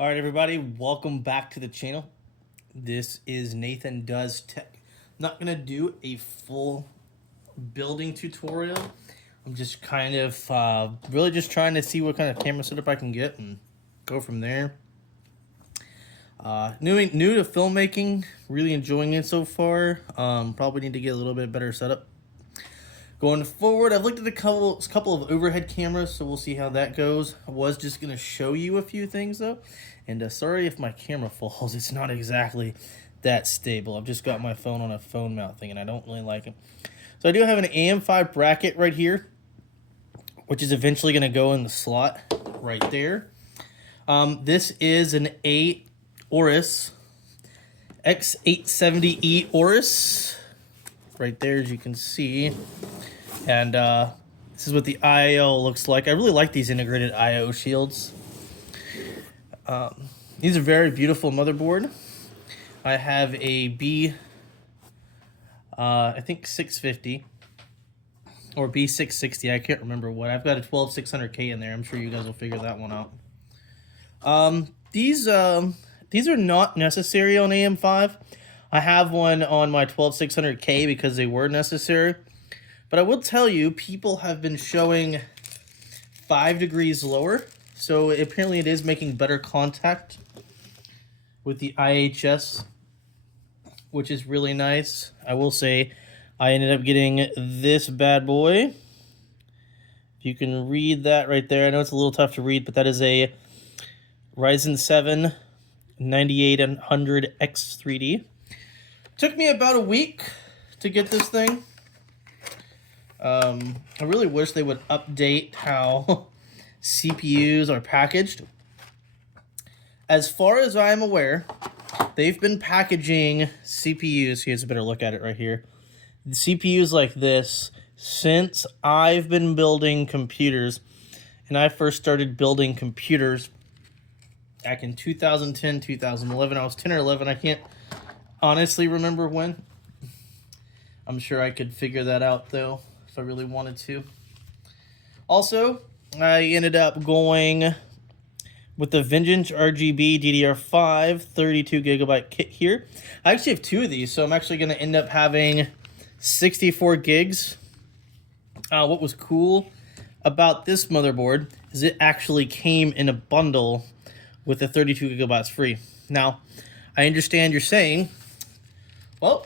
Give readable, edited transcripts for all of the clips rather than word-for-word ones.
All right, everybody, welcome back to the channel. This is Nathan Does Tech. I'm not gonna do a full building tutorial. I'm just kind of really just trying to see what kind of camera setup I can get and go from there. New to filmmaking, really enjoying it so far. Probably need to get a little bit better setup. Going forward, I've looked at a couple of overhead cameras, so we'll see how that goes. I was just going to show you a few things, though. And sorry if my camera falls. It's not exactly that stable. I've just got my phone on a phone mount thing, and I don't really like it. So I do have an AM5 bracket right here, which is eventually going to go in the slot right there. This is an Oris X870E Oris. Right there, as you can see. And this is what the I/O looks like. I really like these integrated I/O shields. These are very beautiful motherboard. I have a I think 650 or B660. I can't remember what. I've got a 12600K in there. I'm sure you guys will figure that one out. These are not necessary on AM5. I have one on my 12600K because they were necessary. But I will tell you, people have been showing 5 degrees lower. So apparently it is making better contact with the IHS, which is really nice. I will say I ended up getting this bad boy. If you can read that right there. I know it's a little tough to read, but that is a Ryzen 7 9800X3D. Took me about a week to get this thing. I really wish they would update how CPUs are packaged. As far as I'm aware, they've been packaging CPUs. Here's a better look at it right here. The CPUs like this since I've been building computers. And I first started building computers back in 2010, 2011. I was 10 or 11. I can't honestly remember when. I'm sure I could figure that out, though, if I really wanted to. Also, I ended up going with the Vengeance RGB DDR5 32GB kit here. I actually have 2 of these, so I'm actually going to end up having 64 gigs. What was cool about this motherboard is it actually came in a bundle with the 32 gigabytes free. Now, I understand you're saying, well,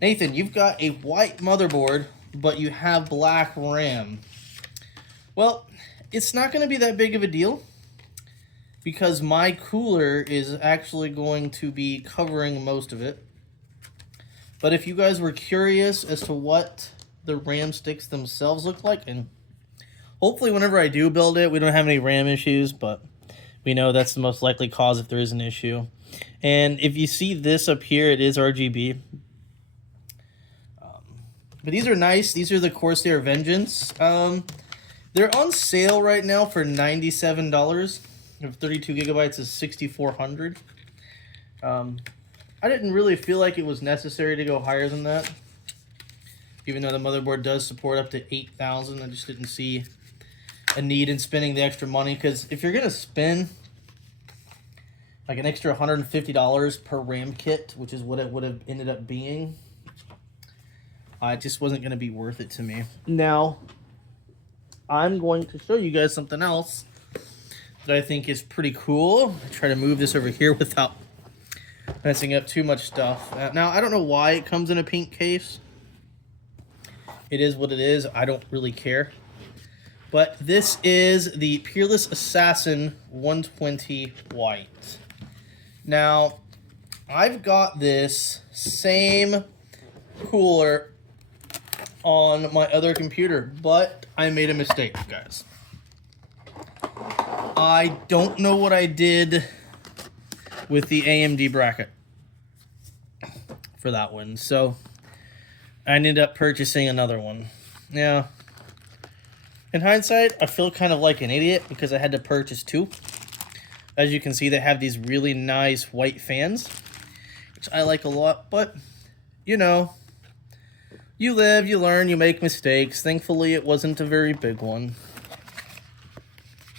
Nathan, you've got a white motherboard, but you have black RAM. Well, it's not going to be that big of a deal because my cooler is actually going to be covering most of it. But if you guys were curious as to what the RAM sticks themselves look like, and hopefully whenever I do build it, we don't have any RAM issues, but we know that's the most likely cause if there is an issue. And if you see this up here, it is RGB. But these are nice. These are the Corsair Vengeance. They're on sale right now for $97. If 32 gigabytes is $6,400. I didn't really feel like it was necessary to go higher than that. Even though the motherboard does support up to 8,000, I just didn't see a need in spending the extra money. Because if you're going to spend like an extra $150 per RAM kit, which is what it would have ended up being, it just wasn't going to be worth it to me. Now, I'm going to show you guys something else that I think is pretty cool. I try to move this over here without messing up too much stuff. Now, I don't know why it comes in a pink case. It is what it is. I don't really care. But this is the Peerless Assassin 120 White. Now, I've got this same cooler on my other computer, but I made a mistake, guys. I don't know what I did with the AMD bracket for that one, so I ended up purchasing another one. Now, in hindsight, I feel kind of like an idiot because I had to purchase 2. As you can see, they have these really nice white fans, which I like a lot, but, you know, you live, you learn, you make mistakes. Thankfully, it wasn't a very big one.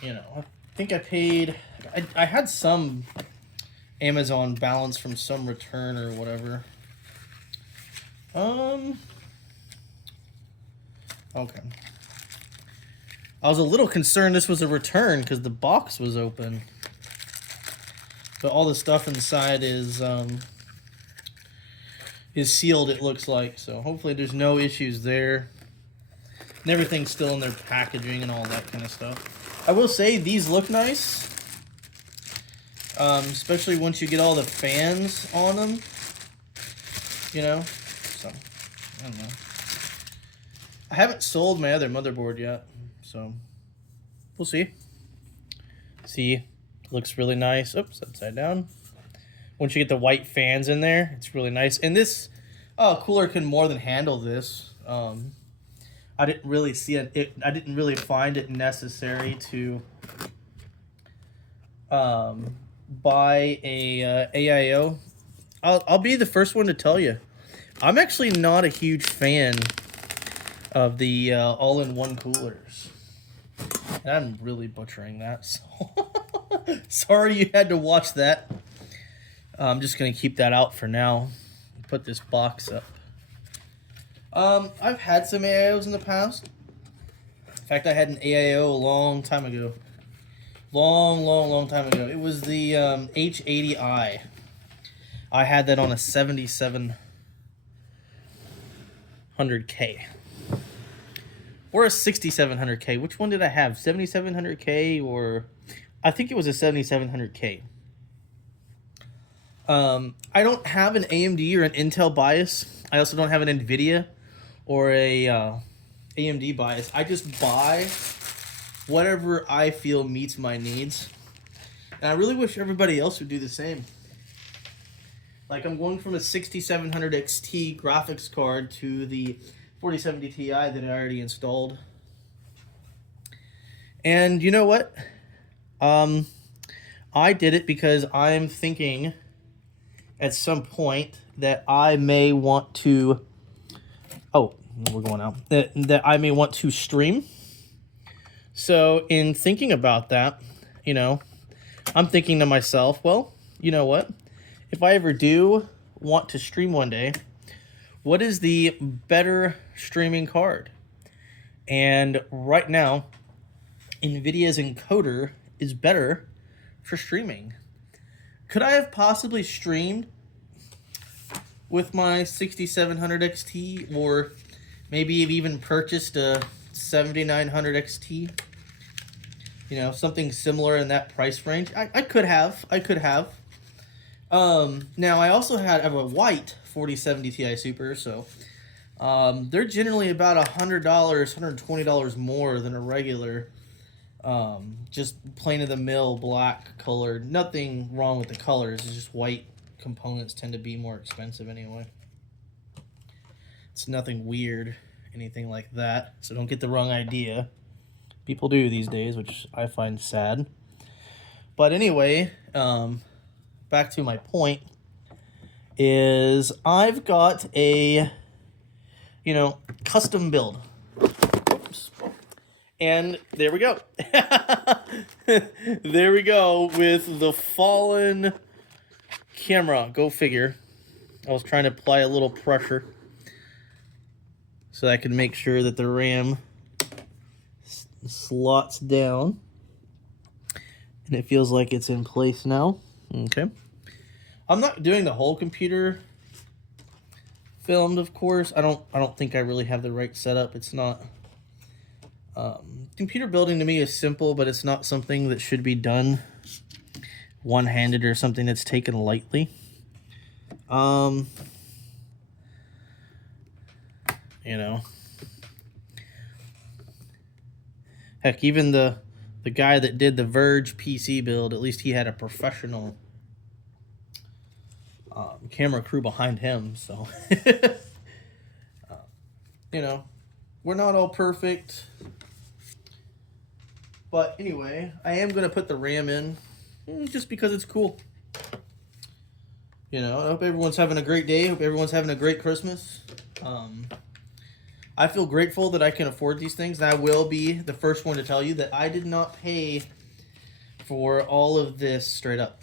You know, I think I paid I had some Amazon balance from some return or whatever. Okay. I was a little concerned this was a return because the box was open. But all the stuff inside is sealed, it looks like. So hopefully there's no issues there. And everything's still in their packaging and all that kind of stuff. I will say these look nice. Especially once you get all the fans on them. You know? So, I don't know. I haven't sold my other motherboard yet. So, we'll see. See, looks really nice. Oops, upside down. Once you get the white fans in there, it's really nice. And this cooler can more than handle this. I didn't really see it. I didn't really find it necessary to buy a AIO. I'll be the first one to tell you. I'm actually not a huge fan of the all-in-one coolers. And I'm really butchering that, so sorry you had to watch that. I'm just going to keep that out for now. Put this box up. I've had some AIOs in the past. In fact, I had an AIO a long time ago. Long time ago. It was the H80i. I had that on a 7700K. Or a 6700K. Which one did I have? 7700K or... I think it was a 7700K. I don't have an AMD or an Intel bias. I also don't have an NVIDIA or a AMD bias. I just buy whatever I feel meets my needs. And I really wish everybody else would do the same. Like, I'm going from a 6700 XT graphics card to the 4070 Ti that I already installed. And you know what? I did it because I'm thinking at some point that I may want to... Oh, we're going out. That I may want to stream. So in thinking about that, you know, I'm thinking to myself, well, you know what? If I ever do want to stream one day, what is the better streaming card? And right now, NVIDIA's encoder is better for streaming. Could I have possibly streamed with my 6700 XT, or maybe have even purchased a 7900 XT? You know, something similar in that price range. I could have. Now I also have a white 4070 Ti Super, so they're generally about $100, $120 more than a regular, just plain of the mill black colored. Nothing wrong with the colors, it's just white components tend to be more expensive anyway. It's nothing weird, anything like that, so don't get the wrong idea. People do these days, which I find sad. But anyway, back to my point is I've got a, you know, custom build. Oops. And there we go. There we go with the fallen camera. Go figure. I was trying to apply a little pressure so I could make sure that the RAM slots down. And it feels like it's in place now. Okay. I'm not doing the whole computer filmed, of course. I don't think I really have the right setup. It's not... computer building to me is simple, but it's not something that should be done one-handed or something that's taken lightly. You know. Heck, even the guy that did the Verge PC build, at least he had a professional camera crew behind him, so you know, we're not all perfect, but anyway, I am going to put the RAM in just because it's cool. You know, I hope everyone's having a great day. Hope everyone's having a great Christmas. I feel grateful that I can afford these things, and I will be the first one to tell you that I did not pay for all of this straight up.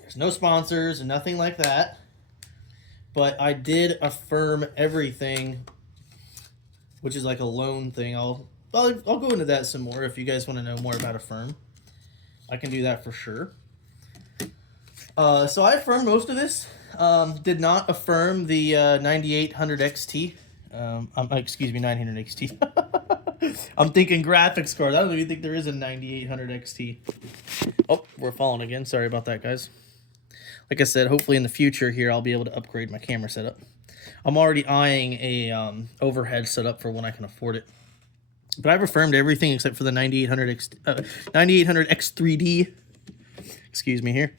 There's no sponsors and nothing like that. But I did affirm everything, which is like a loan thing. I'll go into that some more if you guys want to know more about Affirm. I can do that for sure. So I affirmed most of this. Did not affirm the 9800 XT. Excuse me, 900 XT. I'm thinking graphics card. I don't even think there is a 9800 XT. Oh, we're falling again. Sorry about that, guys. Like I said, hopefully in the future here, I'll be able to upgrade my camera setup. I'm already eyeing a overhead setup for when I can afford it. But I've affirmed everything except for the 9800 X3D. Excuse me here.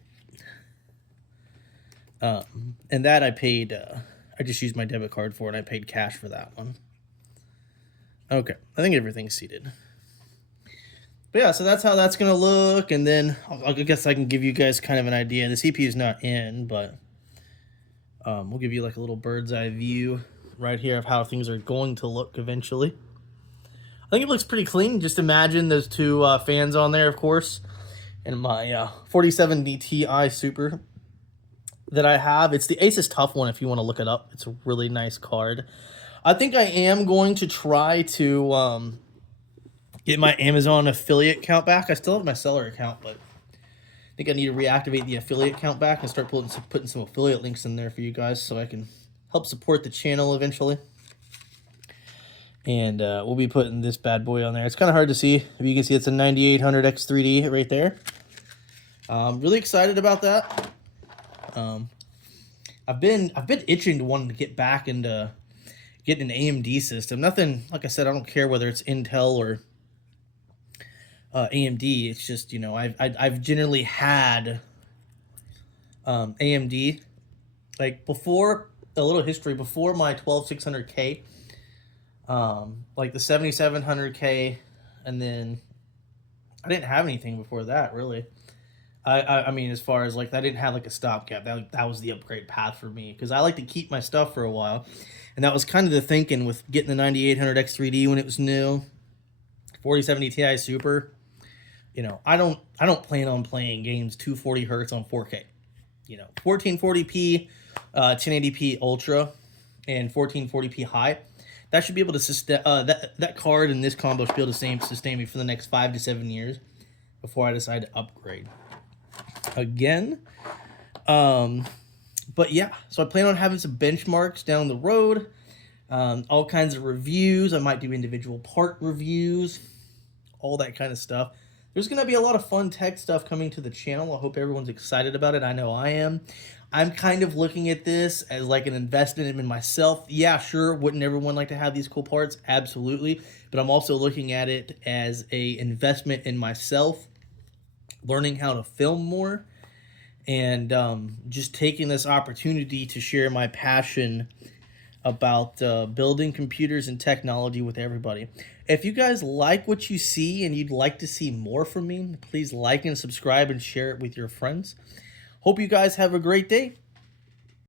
And that I paid, I just used my debit card for it. I paid cash for that one. Okay, I think everything's seated. But yeah, so that's how that's going to look. And then I guess I can give you guys kind of an idea. The CPU is not in, but we'll give you like a little bird's eye view right here of how things are going to look eventually. I think it looks pretty clean. Just imagine those two fans on there, of course, and my 4070 Ti Super that I have. It's the Asus Tough one if you want to look it up. It's a really nice card. I think I am going to try to get my Amazon affiliate account back. I still have my seller account, but I think I need to reactivate the affiliate account back and start putting some affiliate links in there for you guys so I can help support the channel eventually. And we'll be putting this bad boy on there. It's kind of hard to see. If you can see, it's a 9800 X3D right there. Really excited about that. I've been itching to want to get back into getting an AMD system. Nothing, like I said, I don't care whether it's Intel or AMD. It's just, you know, I've generally had AMD. Like before, a little history, before my 12600K, like the 7700K, and then I didn't have anything before that, really. I mean, as far as like, I didn't have like a stopgap. That was the upgrade path for me, because I like to keep my stuff for a while. And that was kind of the thinking with getting the 9800 X3D when it was new. 4070 Ti Super. You know, I don't plan on playing games 240 hertz on 4K. You know, 1440p, 1080p Ultra, and 1440p High. That should be able to sustain. That card and this combo should be able to sustain me for the next 5 to 7 years before I decide to upgrade again. But yeah, so I plan on having some benchmarks down the road, all kinds of reviews. I might do individual part reviews, all that kind of stuff. There's going to be a lot of fun tech stuff coming to the channel. I hope everyone's excited about it. I know I am. I'm kind of looking at this as like an investment in myself. Yeah, sure, wouldn't everyone like to have these cool parts? Absolutely. But I'm also looking at it as a investment in myself, learning how to film more, and just taking this opportunity to share my passion about building computers and technology with everybody. If you guys like what you see and you'd like to see more from me, please like and subscribe and share it with your friends. Hope you guys have a great day.